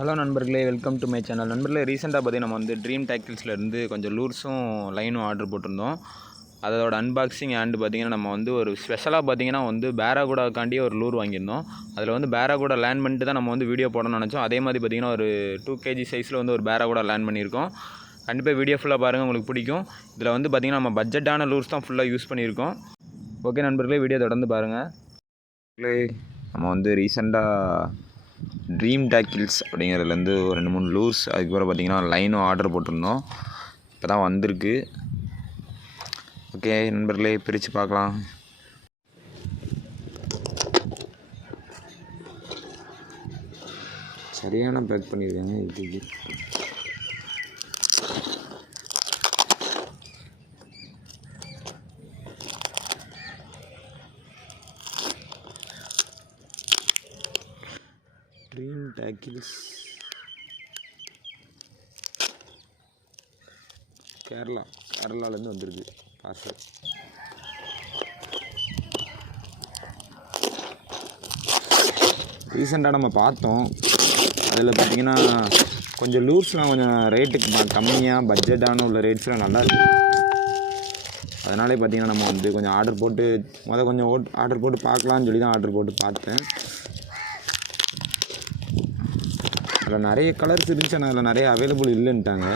Hello நண்பர்களே welcome to my channel. நண்பர்களே ரீசெண்டாக பார்த்தீங்கன்னா நம்ம வந்து ட்ரீம் டேக்கிள்ஸில் இருந்து கொஞ்சம் லூர்ஸும் லைனும் ஆர்டர் போட்டிருந்தோம். அதோட அன்பாக்சிங் அண்ட் பார்த்தீங்கன்னா நம்ம வந்து ஒரு ஸ்பெஷலாக பார்த்தீங்கன்னா வந்து பேராகுடாக்காண்டி ஒரு லூர் வாங்கியிருந்தோம். அதில் வந்து பேராகுடா லேண்ட் பண்ணிட்டு தான் நம்ம வந்து வீடியோ போடணும்னு நினச்சோம். அதே மாதிரி பார்த்தீங்கன்னா ஒரு டூ கேஜி சைஸில் வந்து ஒரு பேராகுடா லேண்ட் பண்ணியிருக்கோம். கண்டிப்பாக வீடியோ ஃபுல்லாக பாருங்கள் உங்களுக்கு பிடிக்கும். இதில் வந்து பார்த்திங்கன்னா நம்ம பட்ஜெட்டான லூர்ஸ் தான் ஃபுல்லாக யூஸ் பண்ணியிருக்கோம். ஓகே நண்பர்களே வீடியோ தொடர்ந்து பாருங்கள் நம்ம வந்து ரீசெண்டாக ட்ரீம் டேக்கிள்ஸ் அப்படிங்கிறதுலேருந்து ஒரு ரெண்டு மூணு லூர்ஸ் அதுக்கப்புறம் பார்த்திங்கன்னா லைனும் ஆர்டர் போட்டிருந்தோம். இப்போ தான் வந்திருக்கு. ஓகே நண்பர்களே பிரித்து பார்க்கலாம். சரியான பேக் பண்ணியிருக்காங்க. இது. கில்ஸ் கேரளா கேரளாலேருந்து வந்திருக்கு பார்சல் ரீசெண்டாக நம்ம பார்த்தோம். அதில் பார்த்திங்கன்னா கொஞ்சம் லூஸ்லாம் கொஞ்சம் ரேட்டுக்கு கம்மியாக பட்ஜெட்டான உள்ள ரேட்ஸ்லாம் நல்லா இருக்கு. அதனாலே பார்த்தீங்கன்னா நம்ம வந்து கொஞ்சம் ஆர்டர் போட்டு மொதல் கொஞ்சம் ஓட் ஆர்டர் போட்டு பார்க்கலான்னு சொல்லி தான் ஆர்டர் போட்டு பார்த்தேன். அதில் நிறைய கலர்ஸ் இருந்துச்சு ஆனால் அதில் நிறைய அவைலபிள் இல்லைன்ட்டாங்க.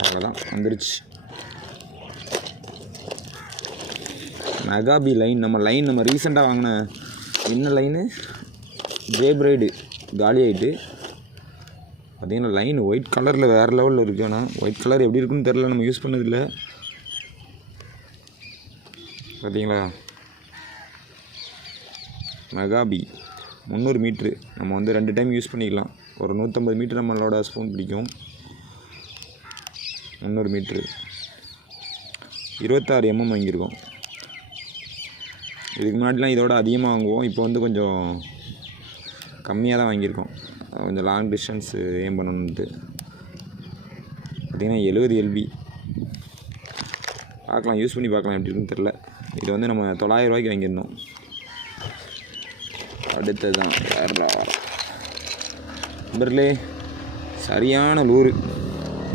அவ்வளோதான் வந்துருச்சு. மெகாபி லைன் நம்ம லைன் நம்ம ரீசெண்டாக வாங்கின என்ன லைனு ஜேப்ரைடு காலி ஆகிட்டு பார்த்தீங்கன்னா லைன் ஒயிட் கலரில் வேறு லெவலில் இருக்குது ஆனால் ஒயிட் கலர் எப்படி இருக்குன்னு தெரில நம்ம யூஸ் பண்ணதில்லை. பார்த்தீங்களா மெகாபி முந்நூறு மீட்ரு நம்ம வந்து ரெண்டு டைம் யூஸ் பண்ணிக்கலாம். ஒரு நூற்றம்பது மீட்ரு நம்மளோட ஸ்பூன் பிடிக்கும். முந்நூறு மீட்ரு இருபத்தாறு எம்எம் வாங்கியிருக்கோம். இதுக்கு முன்னாடிலாம் இதோட அதிகமாக வாங்குவோம். இப்போ வந்து கொஞ்சம் கம்மியாக தான் வாங்கியிருக்கோம். கொஞ்சம் லாங் டிஸ்டன்ஸ் ஏம் பண்ணணுன்ட்டு பார்த்திங்கன்னா எழுபது எல்பி பார்க்கலாம் யூஸ் பண்ணி பார்க்கலாம் எப்படி இருக்குன்னு தெரில இது வந்து நம்ம தொள்ளாயிரம் ரூபாய்க்கு வாங்கியிருந்தோம். அடுத்தது தான் வேறா நண்பர்களே சரியான லூரு.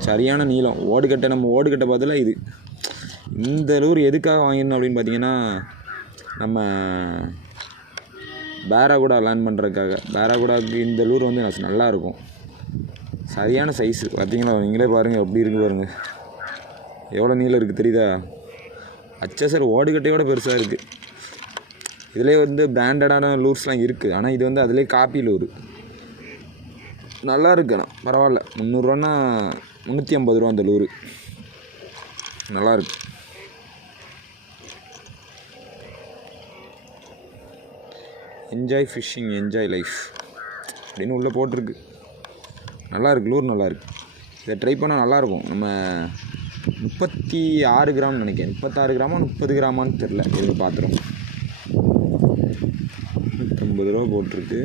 சரியான நீளம். ஓடுகட்டை நம்ம ஓடுகட்டை பதிலாக இது. இந்த லூர் எதுக்காக வாங்கியிருந்தோம் அப்படின்னு பார்த்தீங்கன்னா நம்ம பேராகுடா லேண்ட் பண்ணுறதுக்காக பேராகுடாவுக்கு இந்த லூர் வந்து நல்லாயிருக்கும். சரியான சைஸு பார்த்தீங்களா நீங்களே பாருங்கள் எப்படி இருக்குது பாருங்கள் எவ்வளோ நீளம் இருக்குது தெரியுதா? அச்சசர் ஓடுகட்டையோட பெருசாக இருக்குது இதிலே வந்து பிராண்டடான லூர்ஸ்லாம் இருக்குது ஆனால் இது வந்து அதிலே காப்பி லூர் நல்லா இருக்குண்ணா ஆனால் பரவாயில்ல. முந்நூறுரூவான்னா முந்நூற்றி ஐம்பது ரூபா அந்த லூரு நல்லா என்ஜாய் ஃபிஷ்ஷிங் என்ஜாய் லைஃப் அப்படின்னு உள்ளே போட்டிருக்கு. நல்லா இருக்கு லூர் நல்லா இதை ட்ரை பண்ணால் நல்லாயிருக்கும் நம்ம முப்பத்தி ஆறு கிராம் நினைக்கிறேன். முப்பத்தாறு கிராமா முப்பது கிராமான்னு தெரில இது பார்த்துரும் நூற்றம்பது ரூபா போட்டிருக்கு.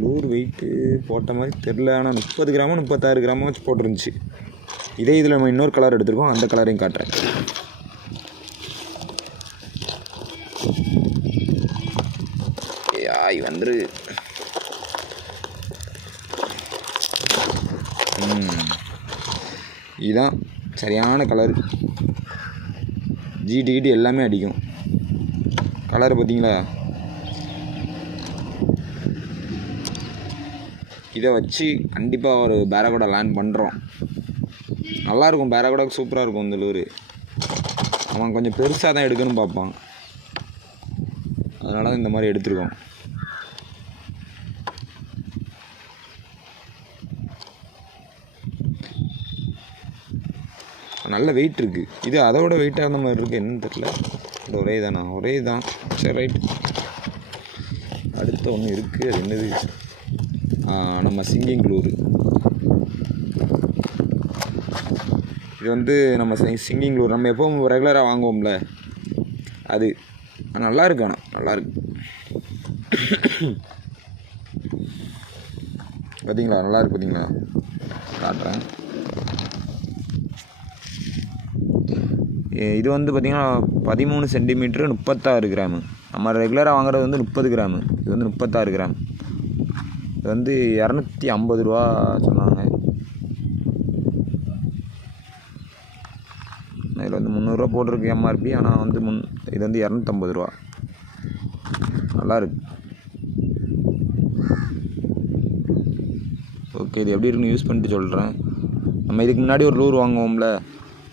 லூர் வெயிட்டு போட்ட மாதிரி தெரில ஆனால் முப்பது கிராமோ முப்பத்தாறு கிராமோ வச்சு போட்டிருந்துச்சு. இதே இதில் நம்ம இன்னொரு கலர் எடுத்துருக்கோம். அந்த கலரையும் காட்டுறேன். காய் வந்துரு இதுதான் சரியான கலர் ஜிடி கிடி எல்லாமே அடிக்கும். கலர் பார்த்தீங்களா? இதை வச்சு கண்டிப்பாக ஒரு பேரகோடா லேண்ட் பண்ணுறோம் நல்லாயிருக்கும் பேரகோடாக்கு சூப்பராக இருக்கும் இந்த லூர் அவன் கொஞ்சம் பெருசாக தான் எடுக்கணும்னு பார்ப்பான். அதனால தான் இந்த மாதிரி எடுத்துருக்கோம். நல்ல வெயிட் இருக்குது இது அதோட வெயிட்டாக இருந்த மாதிரி இருக்குது என்னன்னு தெரில இது ஒரே தானா? ஒரே தான். சரி ரைட் அடுத்த ஒன்று இருக்குது அது என்னது? நம்ம சிங்கிங் லூரு இது வந்து நம்ம சிங்கிங்லூர் நம்ம எப்போவும் ரெகுலராக வாங்குவோம்ல. அது. நல்லா இருக்கு ஆனால் நல்லா இருக்கு. பார்த்தீங்களா நல்லாயிருக்கு பார்த்தீங்களா காட்டுறேன். இது வந்து பார்த்திங்கன்னா பதிமூணு சென்டிமீட்ரு முப்பத்தாறு கிராமு. நம்ம ரெகுலராக வாங்குறது வந்து முப்பது கிராமு. இது வந்து முப்பத்தாறு கிராம். இது வந்து இரநூத்தி ஐம்பது ரூபா சொன்னாங்க. இதில் வந்து முந்நூறுரூவா போட்டிருக்கு எம்ஆர்பி ஆனால் வந்து முன் இது வந்து இரநூத்தம்பது ரூபா. நல்லாயிருக்கு ஓகே இது எப்படி இருக்குன்னு யூஸ் பண்ணிட்டு சொல்கிறேன் நம்ம இதுக்கு முன்னாடி ஒரு லூர் வாங்குவோம்ல.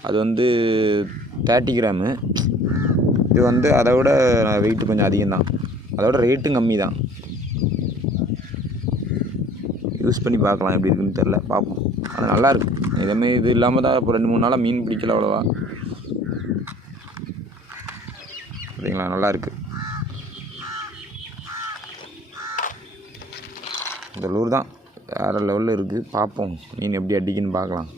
அது வந்து தேர்ட்டி கிராமு இது வந்து அதை விட வெயிட் கொஞ்சம் அதிகம்தான். அதோட ரேட்டும் கம்மி தான் யூஸ் பண்ணி பார்க்கலாம் எப்படி இருக்குன்னு தெரில பார்ப்போம். அது நல்லாயிருக்கு இருக்கு. இது இல்லாமல் தான் இப்போ ரெண்டு மூணு நாளாக மீன் பிடிக்கல அவ்வளோவா. சரிங்களா? நல்லாயிருக்கு இந்த லூர் தான். வேறு லெவலில் இருக்குது பார்ப்போம். மீன் எப்படி அடிக்குன்னு பார்க்கலாம்.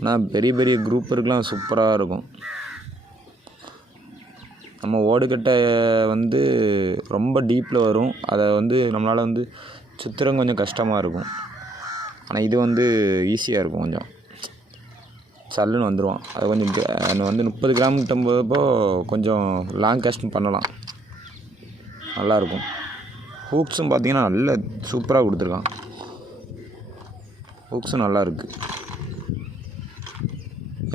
ஆனால் பெரிய பெரிய குரூப்பருக்கெலாம் சூப்பராக இருக்கும். நம்ம ஓடுகட்டை வந்து ரொம்ப டீப்பில் வரும். அதை வந்து நம்மளால் வந்து சுத்துறம் கொஞ்சம் கஷ்டமாக இருக்கும். ஆனால் இது வந்து ஈஸியாக இருக்கும் கொஞ்சம். சல்லுன்னு வந்துடுவான் அது கொஞ்சம் வந்து முப்பது கிராம் போதப்போ கொஞ்சம் லாங் கேஸ்ட் பண்ணலாம். நல்லாயிருக்கும் ஹூக்ஸும் பார்த்திங்கன்னா நல்ல சூப்பராக கொடுத்துருக்கான். ஹூக்ஸும் நல்லா இருக்குது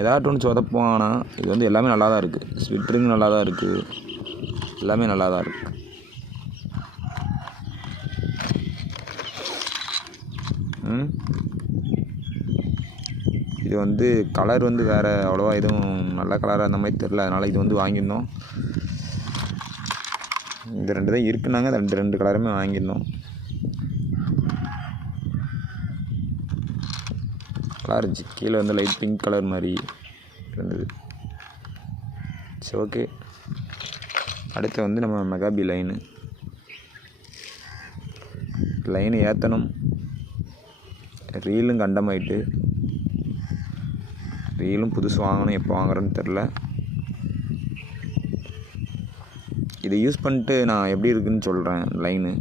ஏதாட்டும் ஒன்று சொதப்போம் ஆனால் இது வந்து எல்லாமே நல்லா தான் இருக்குது ஸ்விட்ரிங் நல்லா தான் இருக்குது எல்லாமே நல்லா தான் இருக்குது இது வந்து கலர் வந்து வேறு அவ்வளோவா எதுவும் நல்ல கலராக அந்த மாதிரி தெரில அதனால் இது வந்து வாங்கியிருந்தோம். இந்த ரெண்டு தான் இருக்குன்னாங்க. அந்த ரெண்டு ரெண்டு கலருமே வாங்கியிருந்தோம். நல்லா இருந்துச்சு கீழே வந்து லைட் பிங்க் கலர் மாதிரி இருந்தது. சரி ஓகே அடுத்து வந்து நம்ம மெகாபி லைனு லைனு ஏற்றணும் ரீலும் கண்டமாயிட்டு. ரீலும் புதுசு வாங்கணும் எப்போ வாங்குறேன்னு தெரில இதை யூஸ் பண்ணிட்டு நான் எப்படி இருக்குன்னு சொல்கிறேன் லைனு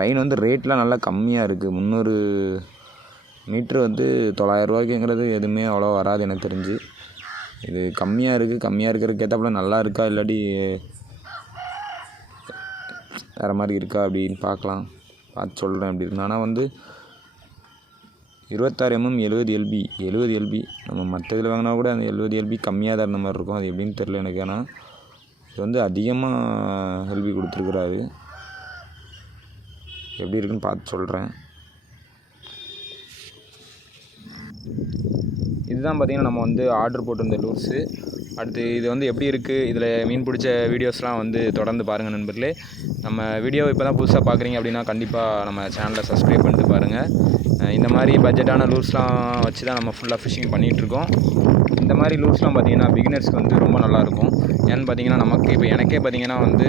லைன் வந்து ரேட்லாம் நல்லா கம்மியாக இருக்குது முந்நூறு மீட்ரு வந்து தொள்ளாயிரம் ரூபாய்க்குங்கிறது எதுவுமே அவ்வளோ வராது எனக்கு தெரிஞ்சு. இது கம்மியாக இருக்குது கம்மியாக இருக்கிறதுக்கு ஏற்றாப்புல நல்லா இருக்கா இல்லாட்டி வேறு மாதிரி இருக்கா அப்படின்னு பார்க்கலாம். பார்த்து சொல்கிறேன் எப்படி இருக்கு. ஆனால் வந்து இருபத்தாறு எம்எம் எழுபது எல்பி எழுபது எல்பி நம்ம மற்ற இதில் வாங்கினா கூட அந்த எழுபது எல்பி கம்மியாக தான் இருந்த மாதிரி இருக்கும். அது எப்படின்னு தெரில எனக்கு. ஆனால் இது வந்து அதிகமாக எல்பி கொடுத்துருக்குறாரு. எப்படி இருக்குன்னு பார்த்து சொல்கிறேன் இதுதான் பார்த்தீங்கன்னா நம்ம வந்து ஆர்டர் போட்டிருந்த லூர்ஸு அடுத்து இது வந்து எப்படி இருக்குது இதில் மீன் பிடிச்ச வீடியோஸ்லாம் வந்து தொடர்ந்து பாருங்கள் நண்பர்களே. நம்ம வீடியோ இப்போ தான் புதுசாக பார்க்குறீங்க அப்படின்னா கண்டிப்பாக நம்ம சேனலை சப்ஸ்கிரைப் பண்ணிட்டு பாருங்கள் இந்த மாதிரி பட்ஜெட்டான லூஸ்லாம் வச்சு தான் நம்ம ஃபுல்லாக ஃபிஷிங் பண்ணிகிட்ருக்கோம் இந்த மாதிரி லூஸ்லாம் பார்த்தீங்கன்னா பிகினர்ஸ்க்கு வந்து ரொம்ப நல்லாயிருக்கும். ஏன்னு பார்த்தீங்கன்னா நமக்கு இப்போ எனக்கே பார்த்தீங்கன்னா வந்து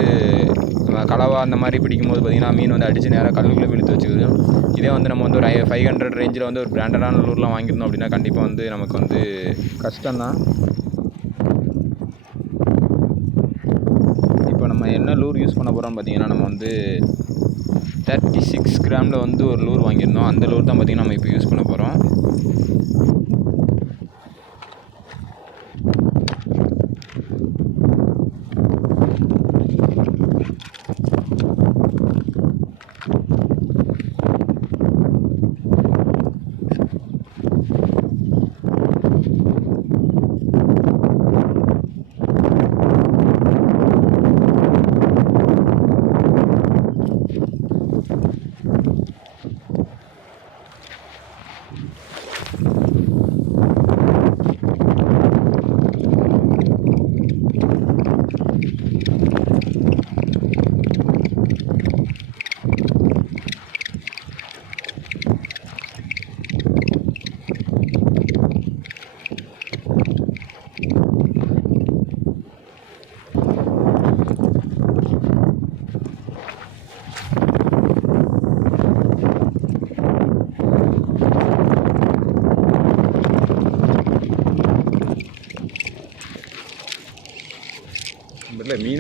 கலவா அந்த மாதிரி பிடிக்கும்போது பார்த்தீங்கன்னா மீன் வந்து அடித்து நேராக கல்லுக்குள்ளே விழுத்து வச்சுக்குது இதே வந்து நம்ம வந்து ஒரு ஃபைவ் ஹண்ட்ரட் ரேஞ்சில் வந்து ஒரு பிராண்டடான லூர்லாம் வாங்கியிருந்தோம் அப்படின்னா கண்டிப்பாக வந்து நமக்கு வந்து கஷ்டம்தான். இப்போ நம்ம என்ன லூர் யூஸ் பண்ண போகிறோம்னு பார்த்தீங்கன்னா நம்ம வந்து தேர்ட்டி சிக்ஸ் கிராமில் வந்து ஒரு லூர் வாங்கியிருந்தோம். அந்த லூர் தான் பார்த்தீங்கன்னா நம்ம இப்போ யூஸ் பண்ண போகிறோம்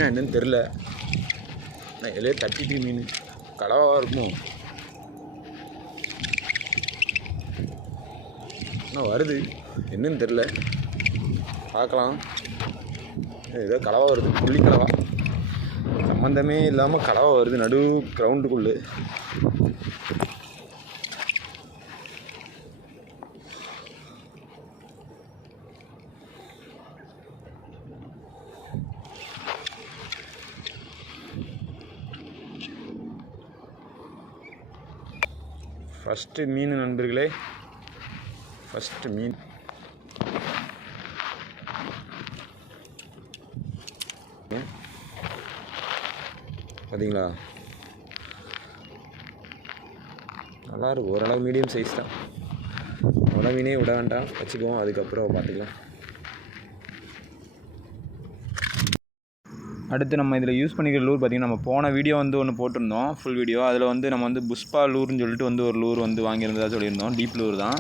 என்னன்னு தெரில நான் இலையே தட்டிட்டு மீன். கலவாக இருக்கும்? ஆனால் வருது? என்னன்னு தெரில பார்க்கலாம். ஏதோ கலவா வருது. புள்ளி கலவா. சம்மந்தமே இல்லாமல் கலவா வருது நடு கிரவுண்டுக்குள்ளே ஃபஸ்ட்டு மீன் நண்பர்களே. ஃபஸ்ட்டு மீன். பார்த்தீங்களா நல்லா இருக்கும். ஓரளவு மீடியம் சைஸ் தான். உணவினே விட வேண்டாம். வச்சுக்குவோம். அதுக்கப்புறம் பார்த்துக்கலாம் அடுத்து நம்ம இதில் யூஸ் பண்ணிக்கிற லூர் பார்த்திங்கன்னா நம்ம போன வீடியோ வந்து ஒன்று போட்டிருந்தோம் ஃபுல் வீடியோ அதில் வந்து நம்ம வந்து புஷ்பா லூர்னு சொல்லிட்டு வந்து ஒரு லூர் வந்து வாங்கியிருந்ததா சொல்லியிருந்தோம். டீப் லூர் தான்.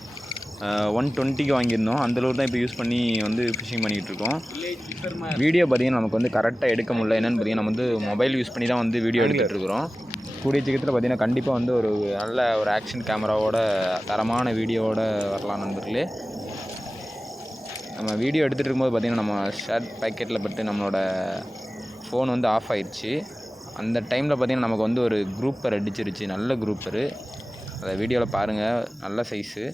ஒன் டுவெண்ட்டிக்கு வாங்கியிருந்தோம். அந்த லூர் தான் இப்போ யூஸ் பண்ணி வந்து ஃபிஷிங் பண்ணிக்கிட்டு இருக்கோம். வீடியோ பார்த்திங்கன்னா நமக்கு வந்து கரெக்டாக எடுக்க முடியல. என்னென்னு பார்த்தீங்கன்னா நம்ம வந்து மொபைல் யூஸ் பண்ணி தான் வந்து வீடியோ எடுத்துகிட்டு இருக்கிறோம் கூடிய சீக்கிரத்தில் பார்த்திங்கன்னா கண்டிப்பாக வந்து ஒரு நல்ல ஒரு ஆக்ஷன் கேமராவோட தரமான வீடியோவோட வரலாம் நண்பர்களே. நம்ம வீடியோ எடுத்துகிட்டு இருக்கும்போது பார்த்திங்கன்னா நம்ம ஷர்ட் பேக்கெட்டில் பட்டு நம்மளோட ஃபோன் வந்து ஆஃப் ஆயிடுச்சு. அந்த டைமில் பார்த்திங்கன்னா நமக்கு வந்து ஒரு குரூப்பர் அடிச்சிருச்சு. நல்ல குரூப்பரு அதை வீடியோவில் பாருங்கள் நல்ல சைஸு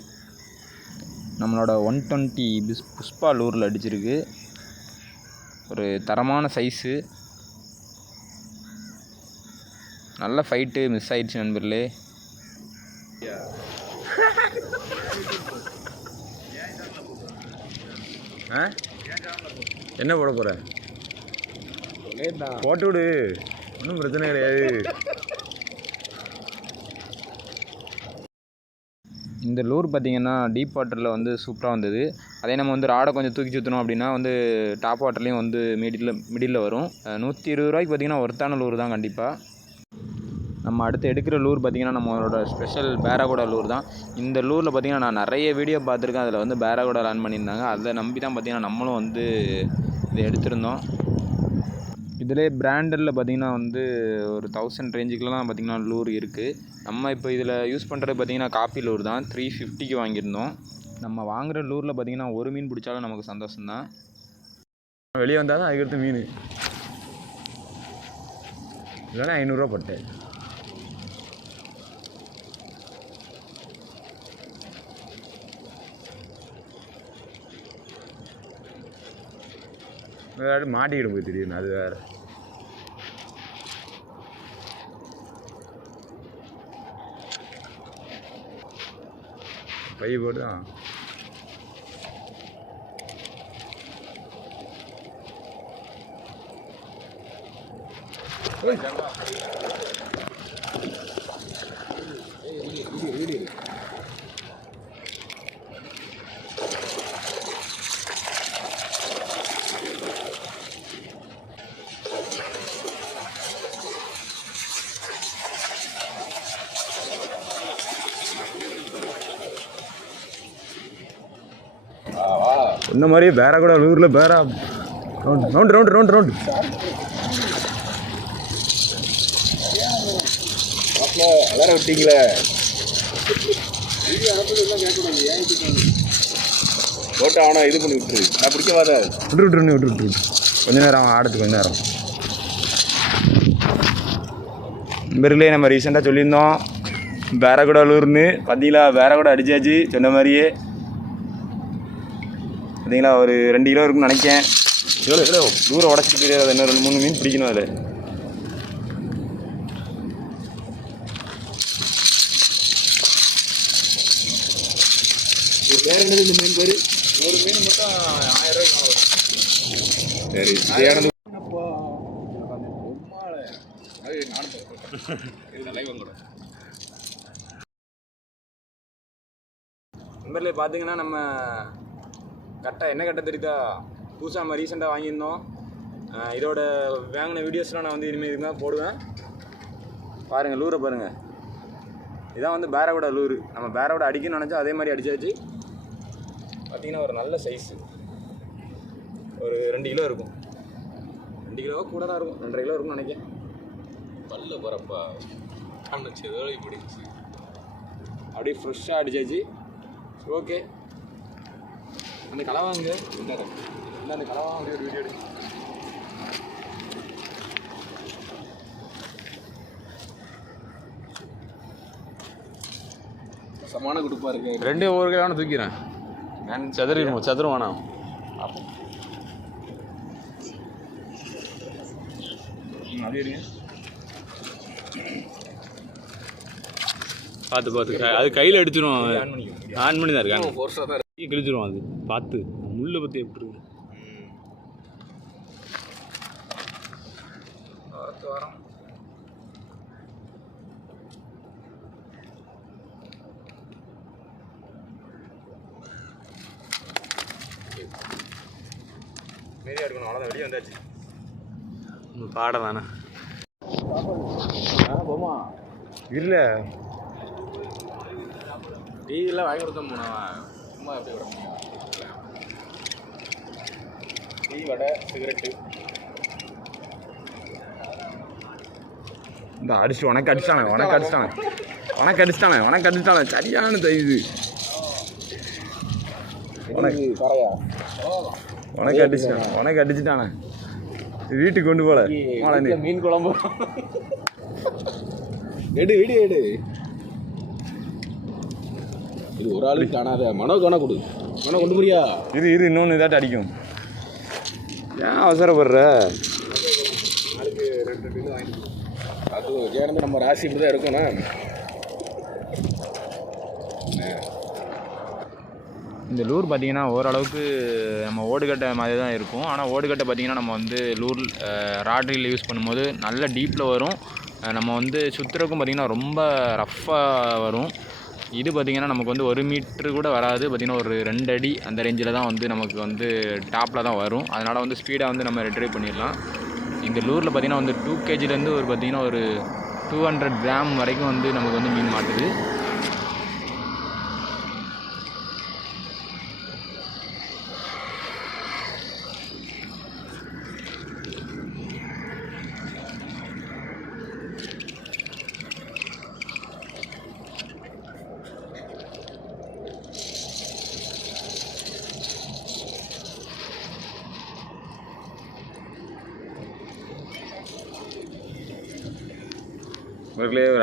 நம்மளோட ஒன் டுவெண்ட்டி பிஸ் புஷ்பா லூரில் அடிச்சிருக்கு. ஒரு தரமான சைஸு நல்ல ஃபைட்டு மிஸ் ஆயிடுச்சு நண்பர்களே. என்ன போட போகிற போட்டு விடு ஒன்றும் பிரச்சனை கிடையாது. இந்த லூர் பார்த்திங்கன்னா டீப் வாட்டரில் வந்து சூப்பராக வந்தது. அதே நம்ம வந்து ராடை கொஞ்சம் தூக்கி சுற்றணும் அப்படின்னா வந்து டாப் வாட்டர்லேயும் வந்து மிடில் மிடில் வரும். நூற்றி இருபது ரூபாய்க்கு பார்த்திங்கன்னா ஒருத்தான லூர் தான் கண்டிப்பாக நம்ம அடுத்து எடுக்கிற லூர் பார்த்திங்கன்னா நம்மளோட ஸ்பெஷல் பேராகோடா லூர் தான். இந்த லூரில் பார்த்திங்கன்னா நான் நிறைய வீடியோ பார்த்துருக்கேன். அதில் வந்து பேராகோடா லேர்ன் பண்ணியிருந்தாங்க. அதை நம்பி தான் பார்த்திங்கன்னா நம்மளும் வந்து இதை எடுத்திருந்தோம். இதிலே பிராண்டடில் பார்த்திங்கன்னா வந்து ஒரு தௌசண்ட் ரேஞ்சுக்குலாம் பார்த்திங்கன்னா லூர் இருக்குது நம்ம இப்போ இதில் யூஸ் பண்ணுறது பார்த்திங்கன்னா காப்பி லூர் தான். த்ரீ ஃபிஃப்டிக்கு வாங்கியிருந்தோம். நம்ம வாங்குகிற லூரில் பார்த்திங்கன்னா ஒரு மீன் பிடிச்சாலும் நமக்கு சந்தோஷம்தான் வெளியே வந்தால் தான் அதுக்கடுத்து மீன். இல்லைன்னா ஐநூறுரூவா போட்டேன் வேறு மாட்டிக்கிட்டு போய் திடீர்னு அது வேறு. பை போட்டு? தான் இந்த மாதிரி பேரா கூட ஊரில் பேரா round round round round round வளர விட்டீங்களே போட்டு அவனை இது பண்ணி விட்டுரு நான் பிடிக்க வர விட்டு விட்டுரு. விட்டு விட்டு கொஞ்ச நேரம் ஆடத்துக்கு கொஞ்ச நேரம். பெருலே நம்ம ரீசெண்டாக சொல்லியிருந்தோம். பேரகுடலூர்னு பார்த்தீங்களா வேற கூட அடிச்சாச்சு சொன்ன மாதிரியே. பார்த்தீங்களா ஒரு ரெண்டு கிலோ இருக்குன்னு நினைக்கேன். எவ்வளோ எவ்வளோ? தூரம் உடச்சிட்டு போயிடாது இன்னும் ரெண்டு மூணு மீன் பிடிக்கணும் அதில். வேற என்னது இந்த மீன் பேர்? ஒரு மீன் மட்டும் ஆயிரம் ரூபாய்க்கு சரி சரியானது நம்பரில் பார்த்தீங்கன்னா நம்ம கரெக்டாக என்ன கட்ட தெரியுதா? புதுசாக நம்ம ரீசெண்டாக வாங்கியிருந்தோம். இதோட வாங்கின வீடியோஸ்லாம் நான் வந்து இனிமேல் இருந்தால் போடுவேன். பாருங்கள் லூரை பாருங்கள் இதான் வந்து பேரோட லூரு நம்ம பேரோட அடிக்கணும்னு நினச்சா அதே மாதிரி அடிச்சாச்சு. பார்த்தீங்கன்னா ஒரு நல்ல சைஸு ஒரு ரெண்டு கிலோ இருக்கும். ரெண்டு கிலோவோ கூட தான் இருக்கும். ரெண்டரை கிலோ இருக்கும்னு நினைக்கிறேன். பல்ல போகிறப்பா அன்னைச்சு வேலை முடிச்சு அப்படியே ஃப்ரெஷ்ஷாக அடிச்சாச்சு. ஓகே அந்த கலவாங்க. இந்த அந்த கலவாங்க? அப்படியே ஒரு வீடியோ எடு சமான கொடுப்பா இருக்கு. ரெண்டு ஒவ்வொரு கிலோ தூக்கிறேன் நான் சதுரிடுவோம் சதுருவானா? எடுங்க. பார்த்து பார்த்து. அது கையில் பண்ணிக்கோ. ஆன் பண்ணி தான் இருக்காங்க தான் கிழிச்சிரும் அது. பார்த்து. முள்ளை பற்றி எப்படி இருக்கு? அடுத்த வாரம். மீதியாக எடுக்கணும். அவ்வளோதான் வெளியே வந்தாச்சு. பாடம் தானே. போமா இல்லை. டீலாம் வாங்கி கொடுத்தோம் போனவன். சும்மா எப்படி விட முடியும் டீ வடை சிகரெட்டு இந்த அடிச்சு உனக்கு அடிச்சிட்டானே உனக்கு அடிச்சிட்டானே. உனக்கு அடிச்சிட்டானே உனக்கு அடிச்சிட்டானே. சரியான இது உனக்கு உனக்கு அடிச்சிட்டானே உனக்கு அடிச்சிட்டானே. வீட்டுக்கு கொண்டு போல. மீன் குழம்பு. எடு எடு எடு. இது ஒரு ஆளுக்கு காணாத. மனோ காண கொடு. மனோ கொண்டு போறியா? இரு இரு இன்னொன்று இதாட்ட அடிக்கும். ஏன் அவசரப்படுற? அது ஏன்னா நம்ம ராசி இப்படி தான் இருக்கணும் இந்த லூர் பார்த்தீங்கன்னா ஓரளவுக்கு நம்ம ஓடுகட்டை மாதிரி தான் இருக்கும். ஆனால் ஓடுகட்டை பார்த்தீங்கன்னா நம்ம வந்து லூர் ராட்ரில் யூஸ் பண்ணும்போது நல்ல டீப்பில் வரும். நம்ம வந்து சுற்றுறக்கும் பார்த்திங்கன்னா ரொம்ப ரஃப்பாக வரும். இது பார்த்திங்கன்னா நமக்கு வந்து ஒரு மீட்ரு கூட வராது. பார்த்திங்கன்னா ஒரு ரெண்டு அடி அந்த ரேஞ்சில் தான் வந்து நமக்கு வந்து டாப்பில் தான் வரும். அதனால் வந்து ஸ்பீடாக வந்து நம்ம ரிட்ரைவ் பண்ணிடலாம். இந்த லூரில் பார்த்திங்கன்னா வந்து டூ கேஜிலேருந்து ஒரு பார்த்திங்கன்னா ஒரு டூ ஹண்ட்ரட் கிராம் வரைக்கும் வந்து நமக்கு வந்து மீன் மாட்டுது.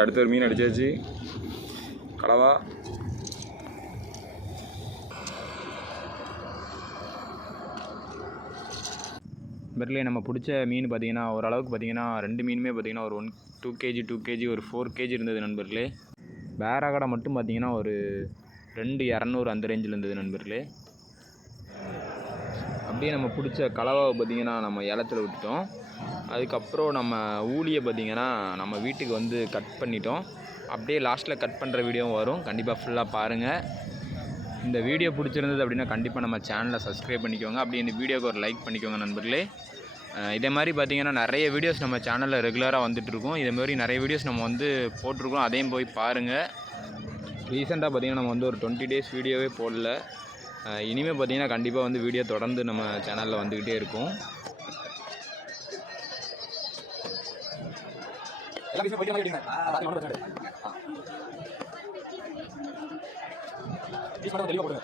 அடுத்து ஒரு அடுத்த ஒரு மீன் அடித்தாச்சு கலவா. பெர்லே நம்ம பிடிச்ச மீன் பார்த்தீங்கன்னா ஓரளவுக்கு பார்த்தீங்கன்னா ரெண்டு மீனுமே பார்த்தீங்கன்னா ஒரு one two KG two KG ஒரு ஃபோர் கேஜி இருந்தது நண்பர்களே. பேராகடை மட்டும் பார்த்தீங்கன்னா ஒரு ரெண்டு இரநூறு அந்த ரேஞ்சில் இருந்தது நண்பர்களே. அப்படியே நம்ம பிடிச்ச கலவாவை பார்த்தீங்கன்னா நம்ம ஏலத்தில் விட்டுட்டோம். அதுக்கப்புறம் நம்ம ஊழியை பார்த்தீங்கன்னா நம்ம வீட்டுக்கு வந்து கட் பண்ணிட்டோம். அப்படியே லாஸ்ட்டில் கட் பண்ணுற வீடியோவும் வரும். கண்டிப்பாக ஃபுல்லாக பாருங்கள் இந்த வீடியோ பிடிச்சிருந்தது அப்படின்னா கண்டிப்பாக நம்ம சேனலை சப்ஸ்கிரைப் பண்ணிக்கோங்க. அப்படியே இந்த வீடியோக்கு ஒரு லைக் பண்ணிக்கோங்க நண்பர்களே. இதே மாதிரி பார்த்தீங்கன்னா நிறைய வீடியோஸ் நம்ம சேனலில் ரெகுலராக வந்துட்டுருக்கோம் இதே மாதிரி நிறைய வீடியோஸ் நம்ம வந்து போட்டிருக்கோம். அதையும் போய் பாருங்கள் ரீசெண்டாக பார்த்தீங்கன்னா நம்ம வந்து ஒரு டுவெண்ட்டி டேஸ் வீடியோவே போடல. இனிமேல் பார்த்திங்கன்னா கண்டிப்பாக வந்து வீடியோ தொடர்ந்து நம்ம சேனலில் வந்துக்கிட்டே இருக்கும். எல்லா போயிட்டு எடுங்க அது மட்டும் பீஸ் மட்டும் தெளிவாக போடுங்க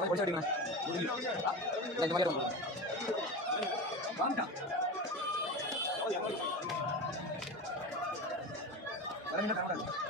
போட்டு அடிக்கணும் Ini kamera.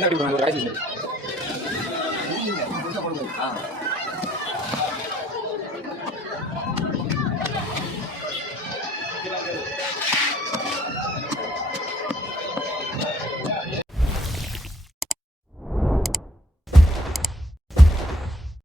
கடைசி